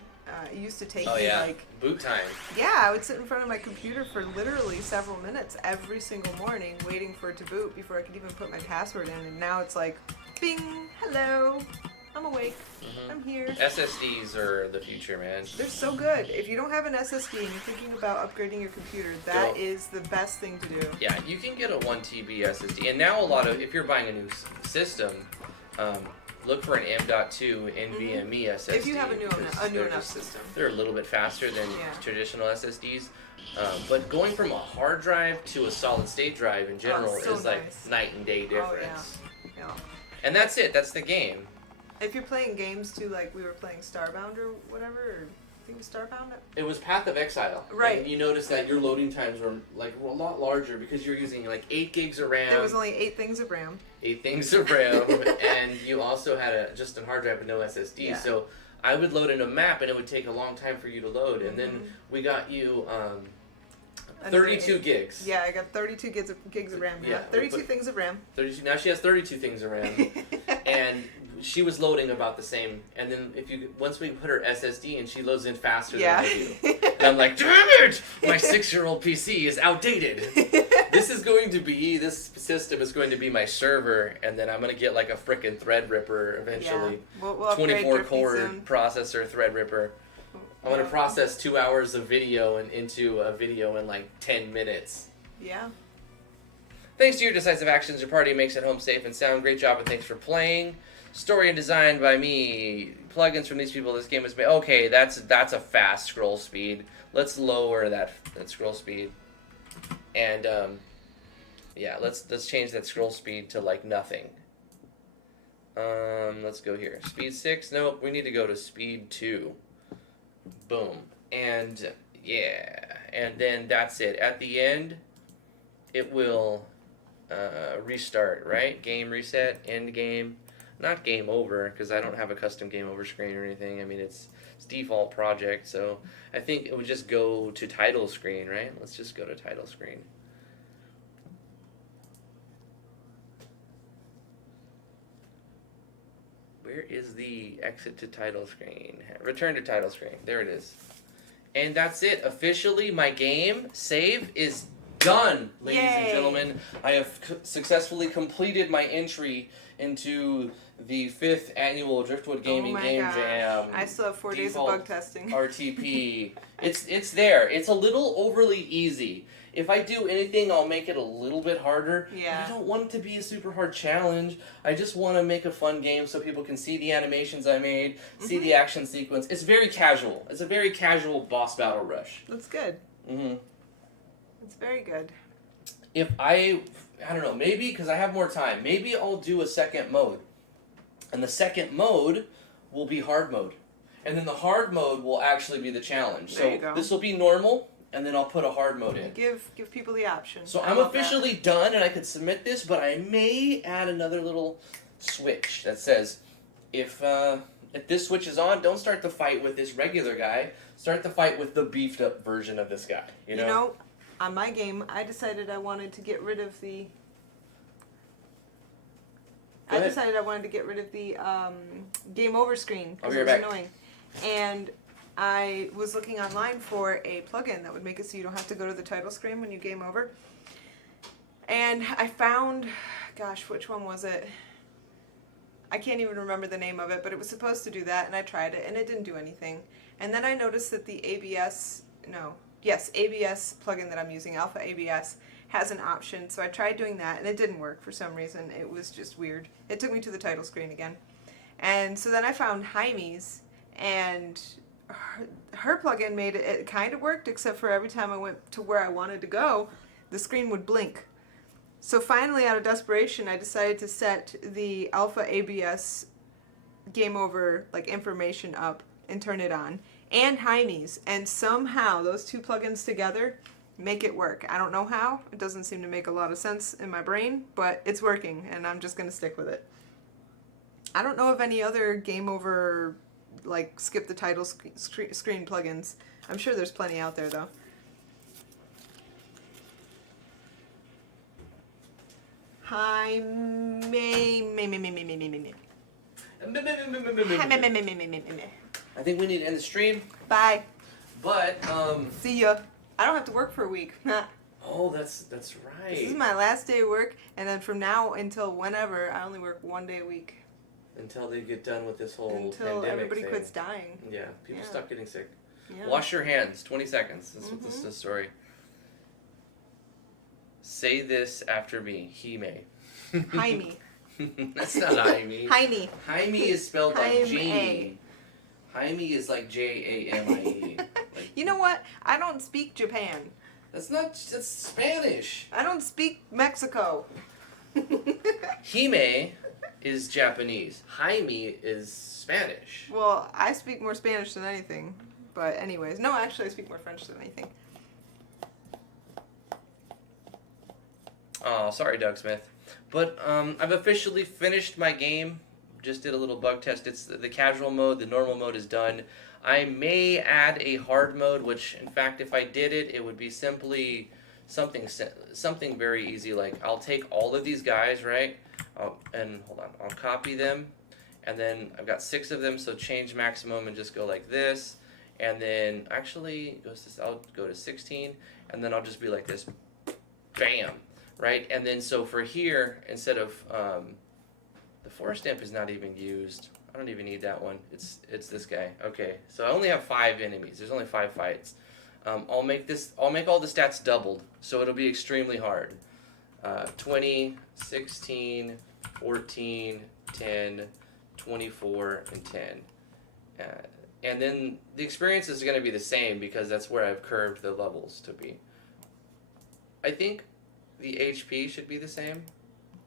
It used to take me like boot time. Yeah, I would sit in front of my computer for literally several minutes every single morning waiting for it to boot before I could even put my password in, and now it's like, bing, hello, I'm awake, I'm here. SSDs are the future, man. They're so good. If you don't have an SSD and you're thinking about upgrading your computer, that is the best thing to do. Yeah, you can get a 1 TB SSD, and now if you're buying a new system, look for an M.2 NVMe SSD. If you have a new enough system. They're a little bit faster than traditional SSDs. But going from a hard drive to a solid state drive in general is like night and day difference. Oh, yeah. And that's it. That's the game. If you're playing games too, like we were playing Starbound or whatever, or I think it was Starbound. It was Path of Exile. Right. And you notice that your loading times were like a lot larger because you're using like 8 gigs of RAM. There was only 8 things of RAM. 8 things of RAM, and you also had just a hard drive with no SSD. Yeah. So I would load in a map, and it would take a long time for you to load. And then we got you 32 gigs. Yeah, I got 32 gigs of RAM. Yeah, 32 things of RAM. 32. Now she has 32 things of RAM, and she was loading about the same. And then once we put her SSD in, she loads in faster than I do. And I'm like, damn it! My 6-year-old PC is outdated. This system is going to be my server, and then I'm going to get like a frickin' Threadripper eventually. Yeah. We'll 24 core processor Threadripper. I'm going to process 2 hours of video into a video in like 10 minutes. Yeah. Thanks to your decisive actions, your party makes it home safe and sound. Great job, and thanks for playing. Story and design by me. Plugins from these people. This game was made. Okay, that's a fast scroll speed. Let's lower that scroll speed. And yeah, let's change that scroll speed to like nothing. Let's go here. Speed 6. Nope, we need to go to speed 2. Boom. And yeah, and then that's it. At the end, it will restart, right? Game reset, end game. Not game over, because I don't have a custom game over screen or anything. I mean, it's default project, so I think it would just go to title screen, right? Let's just go to title screen. Where is the exit to title screen? Return to title screen. There it is. And that's it. Officially, my game save is done, ladies and gentlemen. I have successfully completed my entry into the 5th annual Driftwood Gaming Game Jam. I still have 4 days of bug testing. RTP. It's there. It's a little overly easy. If I do anything, I'll make it a little bit harder. Yeah. I don't want it to be a super hard challenge. I just want to make a fun game so people can see the animations I made, see the action sequence. It's very casual. It's a very casual boss battle rush. That's good. It's very good. If I don't know, maybe because I have more time, maybe I'll do a second mode. And the second mode will be hard mode. And then the hard mode will actually be the challenge. There you go. This will be normal, and then I'll put a hard mode in. Give people the option. So I'm officially done, and I could submit this, but I may add another little switch that says, if this switch is on, don't start the fight with this regular guy. Start the fight with the beefed up version of this guy. You know, on my game, I decided I wanted to get rid of the. Game over screen because it was annoying, and I was looking online for a plugin that would make it so you don't have to go to the title screen when you game over. And I found, gosh, which one was it? I can't even remember the name of it, but it was supposed to do that, and I tried it, and it didn't do anything. And then I noticed that the ABS plugin that I'm using, Alpha ABS, has an option. So I tried doing that, and it didn't work for some reason. It was just weird. It took me to the title screen again. And so then I found Jaime's, and her plugin made it kind of worked, except for every time I went to where I wanted to go, the screen would blink. So finally, out of desperation, I decided to set the Alpha ABS game over information up and turn it on, and Jaime's, and somehow those two plugins together make it work. I don't know how. It doesn't seem to make a lot of sense in my brain, but it's working, and I'm just going to stick with it. I don't know of any other game over, skip the title screen plugins. I'm sure there's plenty out there, though. I think we need to end the stream. Bye. But See ya. I don't have to work for a week. Oh, that's right. This is my last day of work, and then from now until whenever, I only work 1 day a week. Until they get done with this whole Until pandemic everybody thing. quits dying. Yeah, people stop getting sick. Yeah. Wash your hands. 20 seconds. That's what this is the story. Say this after me. Hime. Jaime. That's not Jaime. Jaime. Jaime is spelled like Jaime. Jamie. Jaime is like Jamie. You know what? I don't speak Japan. That's Spanish. I don't speak Mexico. Hime is Japanese. Jaime is Spanish. Well, I speak more Spanish than anything. But anyways, no, actually I speak more French than anything. Oh, sorry, Doug Smith. But I've officially finished my game. Just did a little bug test. It's the casual mode. The normal mode is done. I may add a hard mode, which, in fact, if I did it, it would be simply something very easy. Like, I'll take all of these guys, right? And hold on. I'll copy them. And then I've got 6 of them, so change maximum and just go like this. And then, actually, I'll go to 16. And then I'll just be like this. Bam! Right? And then, so for here, instead of... the forest stamp is not even used. I don't even need that one. It's this guy. Okay, so I only have 5 enemies. There's only 5 fights. I'll make all the stats doubled, so it'll be extremely hard. 20, 16, 14, 10, 24, and 10. And then the experience is going to be the same because that's where I've curved the levels to be. I think the HP should be the same.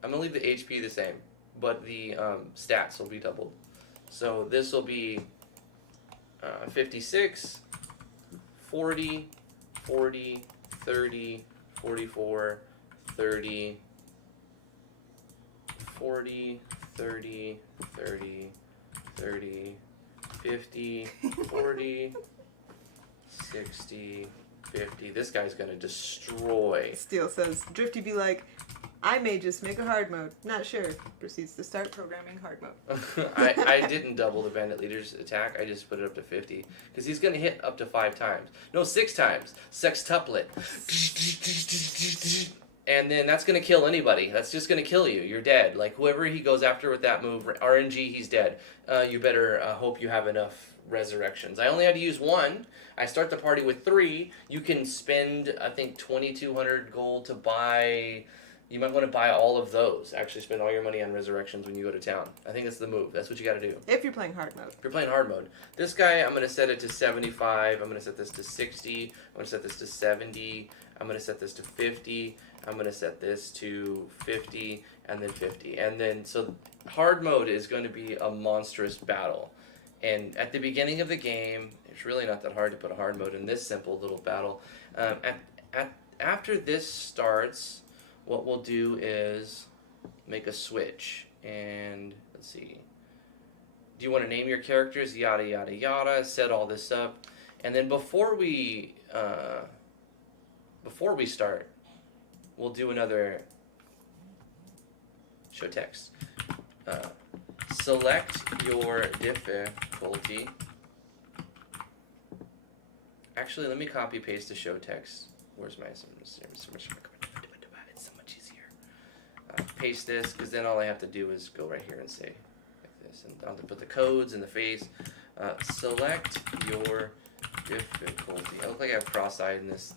I'm going to leave the HP the same, but the stats will be doubled. So this will be 56, 40, 40, 30, 44, 30, 40, 30, 30, 30, 50, 40, 60, 50. This guy's going to destroy. Steel says, Drifty be like, I may just make a hard mode. Not sure. Proceeds to start programming hard mode. I didn't double the bandit leader's attack. I just put it up to 50. Because he's going to hit up to 5 times. No, 6 times. Sextuplet. And then that's going to kill anybody. That's just going to kill you. You're dead. Like, whoever he goes after with that move, RNG, he's dead. You better hope you have enough resurrections. I only had to use 1. I start the party with 3. You can spend, I think, 2,200 gold to buy... You might want to buy all of those. Actually spend all your money on resurrections when you go to town. I think that's the move. That's what you got to do. If you're playing hard mode. If you're playing hard mode. This guy, I'm going to set it to 75. I'm going to set this to 60. I'm going to set this to 70. I'm going to set this to 50. I'm going to set this to 50. And then 50. And then, so hard mode is going to be a monstrous battle. And at the beginning of the game, it's really not that hard to put a hard mode in this simple little battle. After this starts... What we'll do is make a switch, and let's see. Do you want to name your characters? Yada, yada, yada. Set all this up. And then before we start, we'll do another show text. Select your difficulty. Actually, let me copy paste the show text. Where's my... Paste this, because then all I have to do is go right here and say this, and I'll put the codes in the face. Select your difficulty. I look like I have cross-eyed in this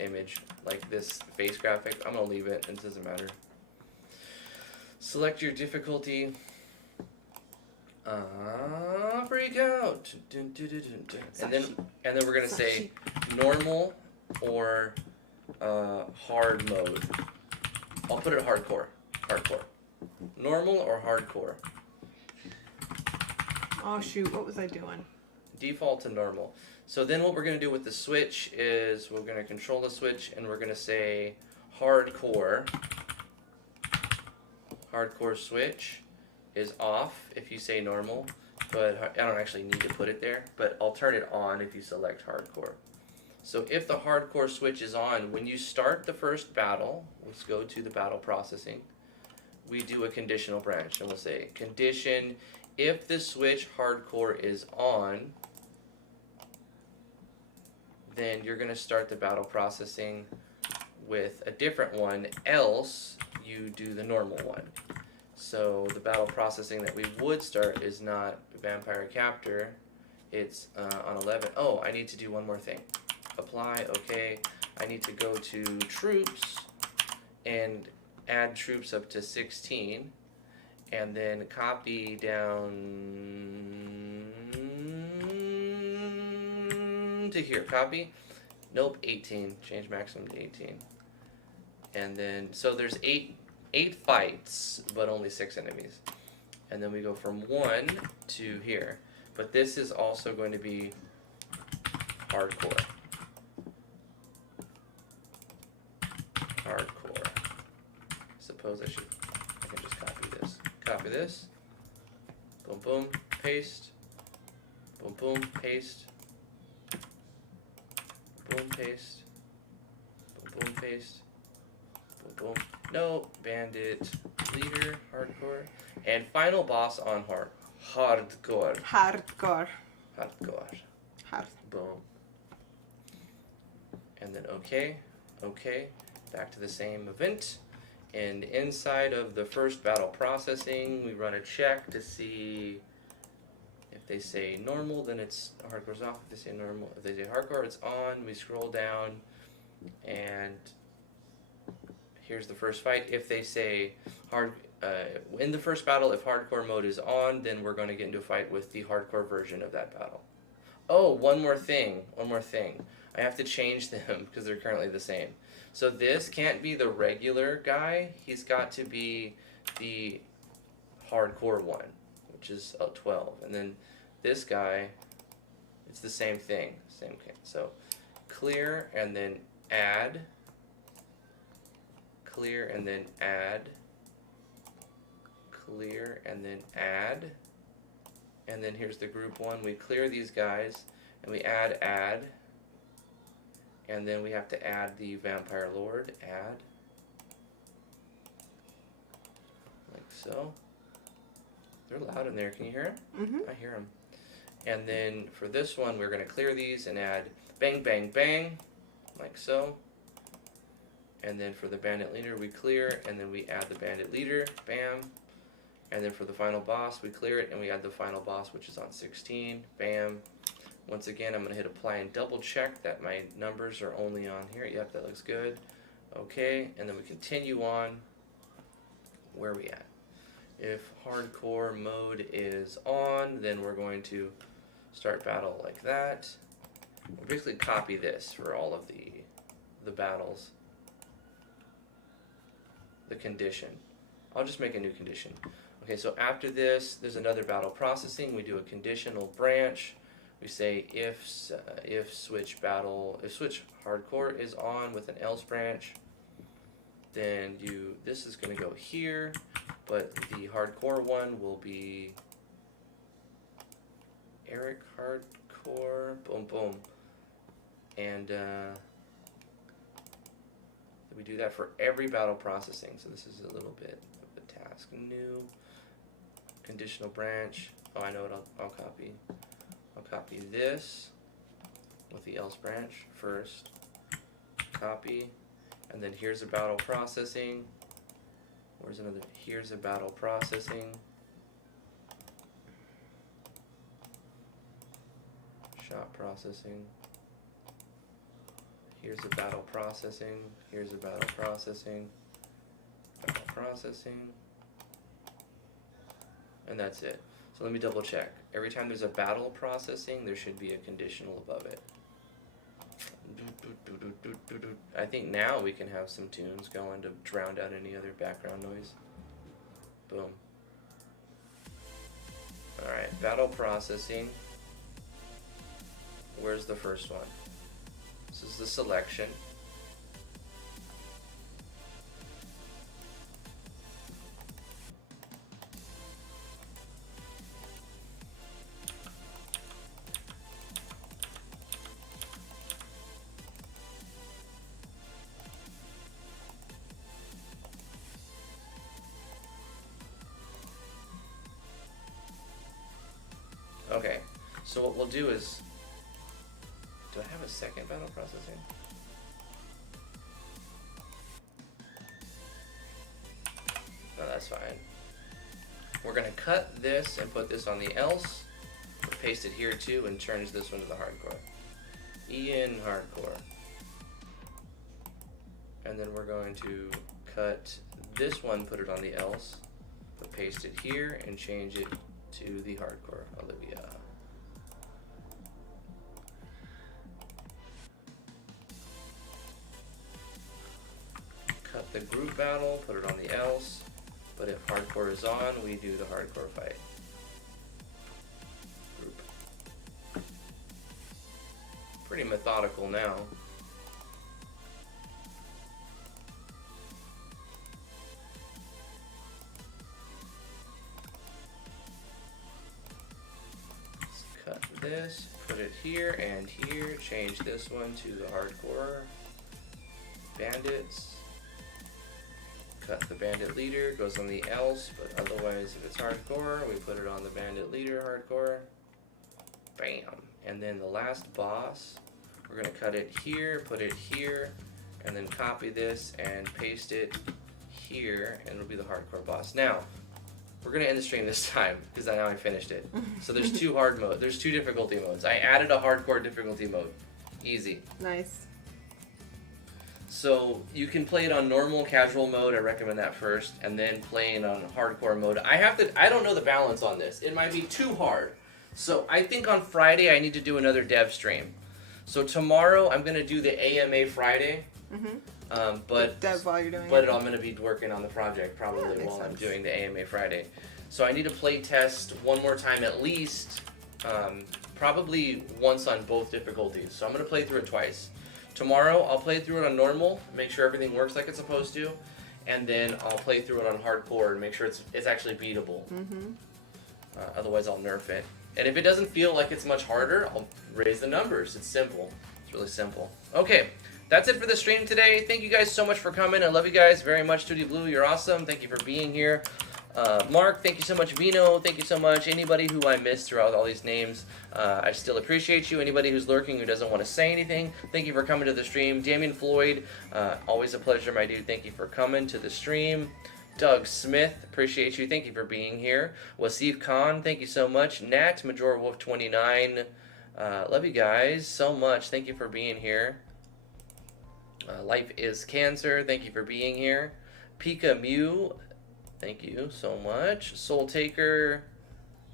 image, like this face graphic. I'm gonna leave it. It doesn't matter. Select your difficulty. Freak out. And then we're gonna say normal or hard mode. I'll put it hardcore. Hardcore. Normal or hardcore. Oh shoot, what was I doing? Default to normal. So then what we're going to do with the switch is we're going to control the switch and we're going to say hardcore. Hardcore switch is off if you say normal, but I don't actually need to put it there, but I'll turn it on if you select hardcore. So if the hardcore switch is on, when you start the first battle, let's go to the battle processing, we do a conditional branch and we'll say condition if the switch hardcore is on, then you're going to start the battle processing with a different one, else you do the normal one. So the battle processing that we would start is not Vampire Captor, it's on 11. Oh, I need to do one more thing. Apply, okay. I need to go to troops and add troops up to 16. And then copy down to here. Copy. Nope, 18. Change maximum to 18. And then, so there's eight fights, but only 6 enemies. And then we go from 1 to here. But this is also going to be hardcore. Hardcore. Suppose I can just copy this. Copy this. Boom, boom, paste. Boom, boom, paste. Boom, paste. Boom, boom, paste. Boom, boom. No, bandit, leader, hardcore. And final boss on hardcore. Hardcore. Hardcore. Hard. Boom. And then okay, okay. Back to the same event. And inside of the first battle processing, we run a check to see if they say normal, then it's hardcore's off. If they say normal, if they say hardcore, it's on. We scroll down, and here's the first fight. If they say in the first battle, if hardcore mode is on, then we're going to get into a fight with the hardcore version of that battle. Oh, one more thing. I have to change them because they're currently the same. So this can't be the regular guy. He's got to be the hardcore one, which is 12. And then this guy, it's the same thing. So clear and then add. Clear and then add. Clear and then add. And then here's the group one. We clear these guys and we add. And then we have to add the Vampire Lord, add, like so. They're loud in there, can you hear them? Mm-hmm. I hear them. And then for this one, we're going to clear these and add bang, bang, bang, like so. And then for the Bandit Leader, we clear, and then we add the Bandit Leader, bam. And then for the final boss, we clear it, and we add the final boss, which is on 16, bam. Once again, I'm going to hit apply and double check that my numbers are only on here. Yep, that looks good. Okay, and then we continue on. Where are we at? If hardcore mode is on, then we're going to start battle like that. We'll basically copy this for all of the battles. The condition. I'll just make a new condition. Okay, so after this, there's another battle processing. We do a conditional branch. We say if switch hardcore is on with an else branch, then this is going to go here, but the hardcore one will be Eric hardcore, boom boom, and we do that for every battle processing. So this is a little bit of a task. New conditional branch. Oh, I know what I'll copy. I'll copy this with the else branch first, copy, and then here's a battle processing. Here's a battle processing. Shop processing. Here's a battle processing. Here's a battle processing. Battle processing. And that's it. So let me double check. Every time there's a battle processing, there should be a conditional above it. I think now we can have some tunes going to drown out any other background noise. Boom. Alright, battle processing. Where's the first one? This is the selection. Okay, so what we'll do is, do I have a second battle processing? No, that's fine. We're gonna cut this and put this on the else, paste it here too, and change this one to the hardcore. Ian hardcore. And then we're going to cut this one, put it on the else, but paste it here and change it to the hardcore. Olivia. Cut the group battle, put it on the else, but if hardcore is on, we do the hardcore fight. Group. Pretty methodical now. Cut this, put it here and here, change this one to the hardcore. Bandits. Cut the bandit leader, goes on the else, but otherwise if it's hardcore, we put it on the bandit leader hardcore. Bam. And then the last boss, we're gonna cut it here, put it here, and then copy this and paste it here, and it'll be the hardcore boss. Now, we're gonna end the stream this time because now I finished it. So there's two there's two difficulty modes. I added a hardcore difficulty mode. Easy. Nice. So you can play it on normal casual mode. I recommend that first, and then playing on hardcore mode. I don't know the balance on this. It might be too hard. So I think on Friday I need to do another dev stream. So tomorrow I'm gonna do the AMA Friday. But dev while you're doing but I'm gonna be working on the project probably while I'm sense. doing the AMA Friday. So I need to play test one more time at least, probably once on both difficulties. So I'm gonna play through it twice. Tomorrow I'll play through it on normal, make sure everything works like it's supposed to, and then I'll play through it on hardcore and make sure it's actually beatable. Otherwise I'll nerf it. And if it doesn't feel like it's much harder, I'll raise the numbers. It's simple. It's really simple. Okay, that's it for the stream today. Thank you guys so much for coming. I love you guys very much. Tutti Blue, you're awesome. Thank you for being here. Mark, thank you so much. Vino, thank you so much. Anybody who I missed throughout all these names, I still appreciate you. Anybody who's lurking who doesn't want to say anything, thank you for coming to the stream. Damien Floyd, always a pleasure, my dude. Thank you for coming to the stream. Doug Smith, appreciate you. Thank you for being here. Wasif Khan, thank you so much. Nat, Major Wolf 29, love you guys so much. Thank you for being here. Life is Cancer, thank you for being here. Pika Mew, thank you so much. Soul Taker,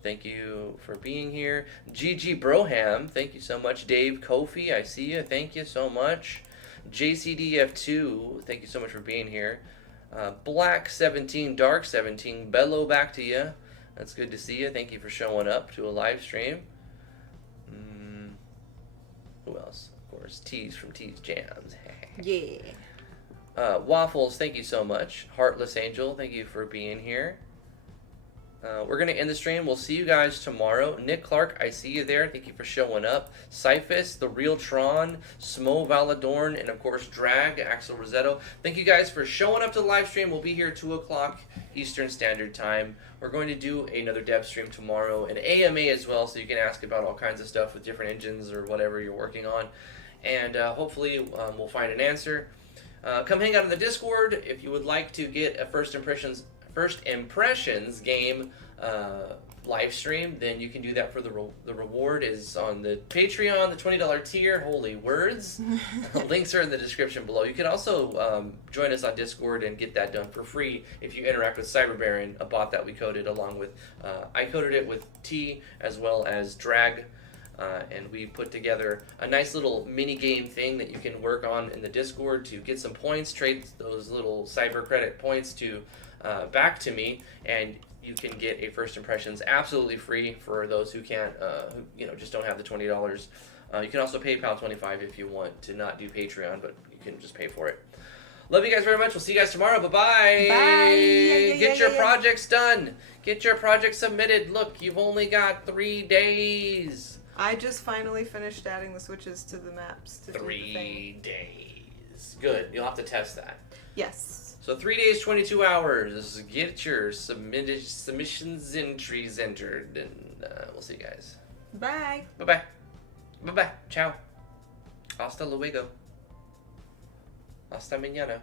thank you for being here. Gigi Broham, thank you so much. Dave Kofi, I see you. Thank you so much. JCDF2, thank you so much for being here. Black 17, Dark 17, Bello, back to you. That's good to see you. Thank you for showing up to a live stream. Who else? Of course, Tees from Tees Jams. Yeah. Waffles, thank you so much. Heartless Angel, thank you for being here. We're going to end the stream. We'll see you guys tomorrow. Nick Clark, I see you there. Thank you for showing up. Cyphus, The Real Tron, Smo Valadorn, and of course Drag, Axel Rosetto. Thank you guys for showing up to the live stream. We'll be here 2 o'clock Eastern Standard Time. We're going to do another dev stream tomorrow, an AMA as well, so you can ask about all kinds of stuff with different engines or whatever you're working on. And hopefully we'll find an answer. Come hang out in the Discord if you would like to get a first impressions game live stream, then you can do that for the reward is on the Patreon, the $20 tier. Holy words! Links are in the description below. You can also join us on Discord and get that done for free if you interact with Cyber Baron, a bot that we coded along with. I coded it with T as well as Drag. And we put together a nice little mini game thing that you can work on in the Discord to get some points, trade those little cyber credit points to back to me, and you can get a first impressions absolutely free for those who can't, who just don't have the $20. You can also PayPal $25 if you want to not do Patreon, but you can just pay for it. Love you guys very much. We'll see you guys tomorrow. Bye-bye. Bye. Get your projects done. Get your projects submitted. Look, you've only got 3 days. I just finally finished adding the switches to the maps. To 3 days. Good. You'll have to test that. Yes. So 3 days, 22 hours. Get your submissions entries entered, and we'll see you guys. Bye. Bye-bye. Bye-bye. Ciao. Hasta luego. Hasta mañana.